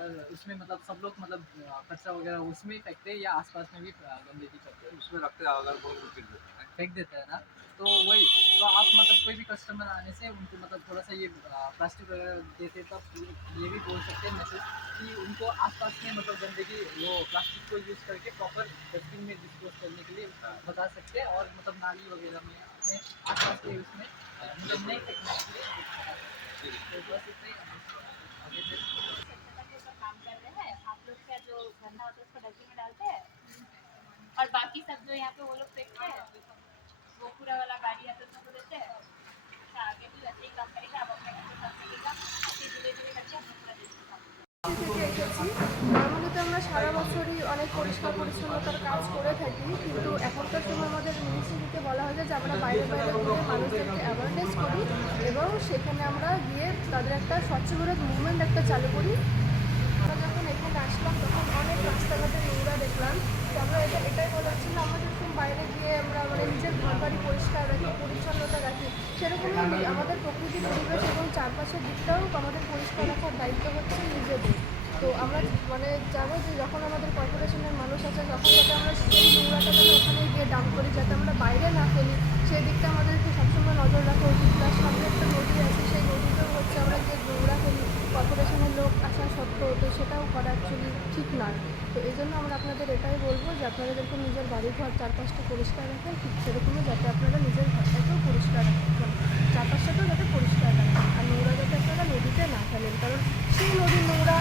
और उसमें मतलब सब लोग मतलब कचरा वगैरह उसमें ही फेंकते हैं या आसपास में भी गंदगी करते हैं? उसमें रखते हैं अगर बहुत फेंक देते हैं। फेंक देते हैं ना? तो वही, तो आप मतलब कोई भी कस्टमर आने से उनको मतलब थोड़ा-सा ये प्लास्टिक वगैरह देते तब ये भी बोल सकते हैं मैसेज कि उनको आस-पास में मतलब गंदगी वो प्लास्टिक को यूज़ करके प्रॉपर डस्टबिन में डिस्पोज़ करने के लिए बता सकते हैं और मतलब नाली वगैरह में अपने आस-पास के उसमें मतलब नहीं फेंकने के लिए जी, तो बस इतना ही आगे से स्वच्छता के ऊपर काम कर रहे हैं। आप लोग का जो गंदा होता है उसको डस्टबिन में डालते हैं और बाकी सब जो यहाँ पे वो लोग फेंकते हैं वो पूरा वाला गाड़ी आते है उसको देते हैं। अच्छा, आगे भी वैसे ही काम करेगा, आप अपने घर के साथ चलेगा, ऐसे धीरे धीरे करके हम लोग पूरा देश को साफ থেকে এসেছি। নরমালি তো আমরা সারা বছরই অনেক পরিষ্কার পরিচ্ছন্নতার কাজ করে থাকি, কিন্তু এখনকার সময় আমাদের মিনিস্ট্রিতে বলা হয়েছে যে আমরা বাইরে বাইরে ঘুরে মানুষদেরকে অ্যাওয়ারনেস করি এবং সেখানে আমরা গিয়ে তাদের একটা স্বচ্ছ ভারত মুভমেন্ট একটা চালু করি। আমরা যখন এখানে আসলাম তখন অনেক রাস্তাঘাটে নোংরা দেখলাম, তো আমরা এটাই বলেছিলাম আমরা যেরকম বাইরে গিয়ে আমরা মানে নিজের ঘর বাড়ি পরিষ্কার রাখি, পরিচ্ছন্নতা রাখি, সেরকমই আমাদের প্রকৃতি পরিবেশ এবং চারপাশের দিকটাও আমাদের পরিষ্কার রাখার দায়িত্ব হচ্ছে নিজেদের। তো আমরা মানে জানো যে যখন আমাদের কর্পোরেশনের মানুষ আছে তখন যাতে আমরা সেই নোংরাটা যাতে ওখানে গিয়ে ডাম্প করি, যাতে আমরা বাইরে না ফেলি সেই দিকটা আমাদেরকে সবসময় নজর রাখা উচিত। প্লাস সামনে একটা নদী আছে, সেই নদীতেও হচ্ছে আমরা গিয়ে নোংরা ফেলি কর্পোরেশনের লোক আসা সত্ত্বেও, তো সেটাও করা অ্যাকচুয়ালি ঠিক নয়। তো এই জন্য আমরা আপনাদের এটাই বলবো যে আপনারা যেরকম নিজের বাড়িঘর চারপাশটা পরিষ্কার রাখেন, ঠিক সেরকমই যাতে আপনারা নিজের ঘরটাকেও পরিষ্কার রাখেন, চারপাশটাকেও যাতে পরিষ্কার রাখেন, আর নোংরা যাতে আপনারা নদীতে না ফেলেন, কারণ সেই নদীর নোংরা